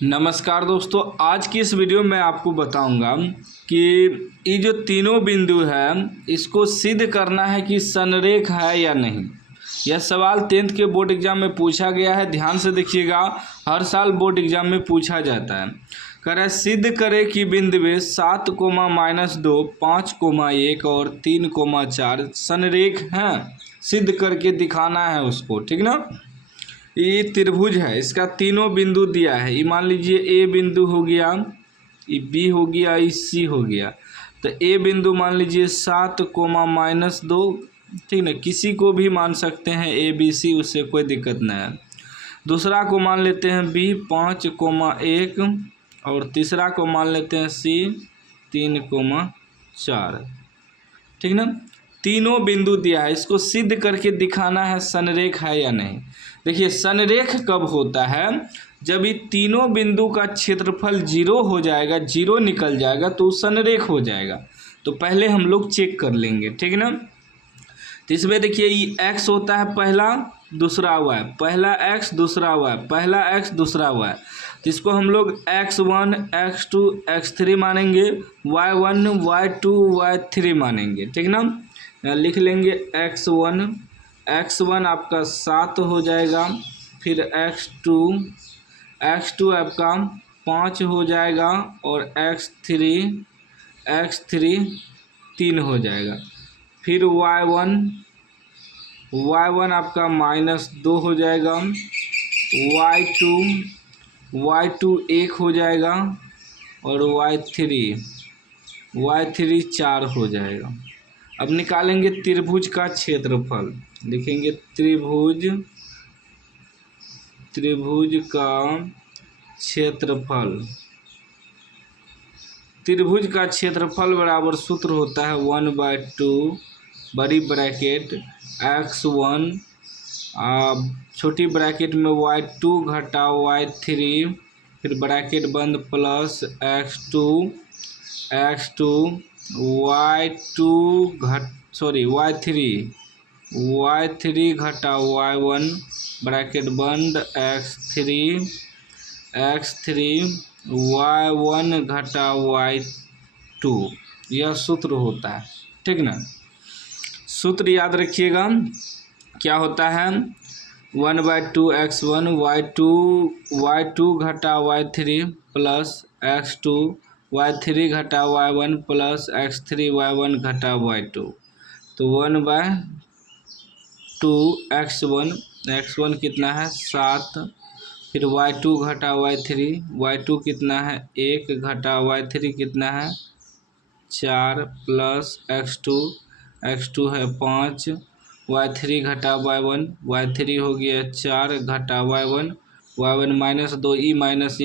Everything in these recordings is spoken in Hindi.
नमस्कार दोस्तों, आज की इस वीडियो में आपको बताऊंगा कि ये जो तीनों बिंदु है इसको सिद्ध करना है कि संरेख है या नहीं। यह सवाल 10th के बोर्ड एग्जाम में पूछा गया है। ध्यान से देखिएगा, हर साल बोर्ड एग्जाम में पूछा जाता है। कह रहा है सिद्ध करें कि बिंदु 7, -2, 5, 1 और 3, 4 संरेख हैं। सिद्ध करके दिखाना है उसको, ठीक ना। ये त्रिभुज है, इसका तीनों बिंदु दिया है। ये मान लीजिए ए बिंदु हो गया, ये बी हो गया, ये सी हो गया। तो ए बिंदु मान लीजिए 7, -2, ठीक ना। किसी को भी मान सकते हैं ए बी सी, उससे कोई दिक्कत नहीं है। दूसरा को मान लेते हैं बी 5, 1 और तीसरा को मान लेते हैं सी 3, 4, ठीक ना। तीनों बिंदु दिया है, इसको सिद्ध करके दिखाना है संरेख है या नहीं। देखिए, संरेख कब होता है, जब ये तीनों बिंदु का क्षेत्रफल 0 हो जाएगा, 0 निकल जाएगा तो संरेख हो जाएगा। तो पहले हम लोग चेक कर लेंगे, ठीक ना। तो इसमें देखिए ये x होता है पहला, दूसरा y, पहला x दूसरा y, पहला x दूसरा y। तो इसको हम लोग x1 x2 x3 मानेंगे, y1 y2 y3 मानेंगे, ठीक ना। लिख लेंगे x1 आपका 7 हो जाएगा, फिर x2 आपका 5 हो जाएगा और x3 3 हो जाएगा। फिर y1 आपका -2 हो जाएगा, y2 1 हो जाएगा और y3 4 हो जाएगा। अब निकालेंगे त्रिभुज का क्षेत्रफल। लिखेंगे त्रिभुज का क्षेत्रफल। त्रिभुज का क्षेत्रफल बराबर सूत्र होता है 1/2 बड़ी ब्रैकेट x1 छोटी ब्रैकेट में y2 घटा y3, फिर ब्रैकेट बंद प्लस x2 y3 घटा y1 ब्रैकेट बंद x3 y1 घटा y2। यह सूत्र होता है, ठीक ना। सूत्र याद रखिएगा, क्या होता है 1/2 x1 y2 घटा y3 प्लस x2 y3 घटा y1 प्लस x3 y1 घटा y2। तो 1/2 x1 कितना है 7, फिर y2 घटा y2 कितना है 1 घटा y3 कितना है 4 प्लस x2 है 5, y3 घटा y3 हो गया 4 घटा y1 -2 ई माइनस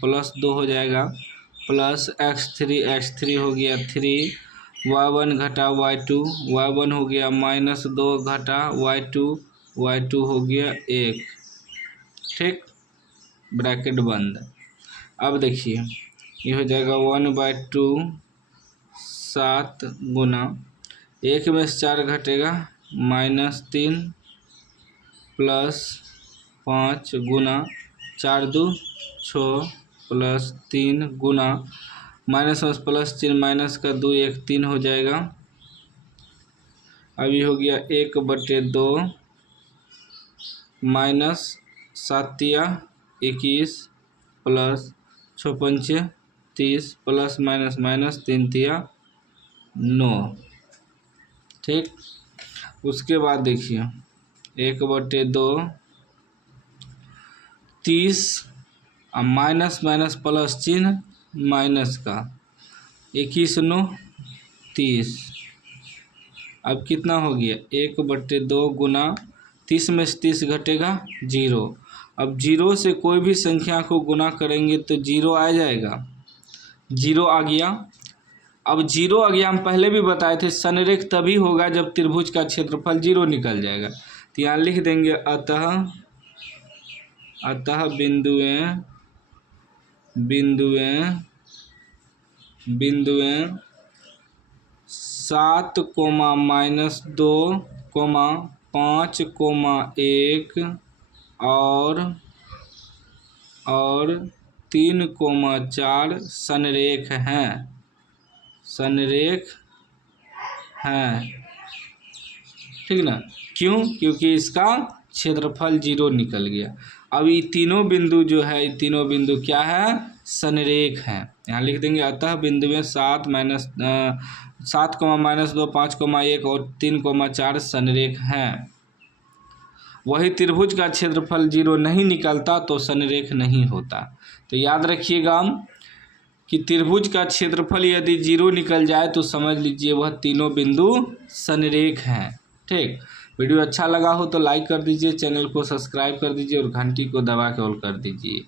प्लस 2 हो जाएगा, प्लस x3 हो गया 3, y1 घटा y1 हो गया -2 घटा y2 हो गया 1, ठीक, ब्रैकेट बंद। अब देखिए ये हो जाएगा 1/2 7 गुना 1 में से 4 घटेगा -3 प्लस 5 गुना 4 2 6 प्लस 3 गुना माइनस प्लस चिन्ह माइनस का 2 1 3 हो जाएगा। अभी हो गया 1/2 माइनस 7 या 21 प्लस 6 पंचे 30 प्लस माइनस 3 तिया 9, ठीक। उसके बाद देखिए 1/2 30 माइनस प्लस चिन्ह माइनस का 21 9 30। अब कितना हो गया 1/2 गुना 30 में से 30 घटेगा 0। अब 0 से कोई भी संख्या को गुना करेंगे तो 0 आ जाएगा, 0 आ गया। अब 0 आ गया, हम पहले भी बताए थे संरेख तभी होगा जब त्रिभुज का क्षेत्रफल 0 निकल जाएगा। तो यहाँ लिख देंगे अतः बिंदुएं 7, -2, 5, 1 और 3,4 संरेख हैं, संरेख हैं, ठीक ना। क्यों? क्योंकि इसका क्षेत्रफल 0 निकल गया। अब ये तीनों बिंदु जो है, ये तीनों बिंदु क्या है? संरेख हैं। यहाँ लिख देंगे अतः बिंदु में 7, -2, 5,1 और 3,4 संरेख हैं। वही त्रिभुज का क्षेत्रफल 0 नहीं निकलता तो संरेख नहीं होता। तो याद रखिएगा कि त्रिभुज का क्षेत्रफल यदि 0 निकल जाए तो समझ लीजिए वह तीनों बिंदु संरेख हैं। ठीक, वीडियो अच्छा लगा हो तो लाइक कर दीजिए, चैनल को सब्सक्राइब कर दीजिए और घंटी को दबा के ऑल कर दीजिए।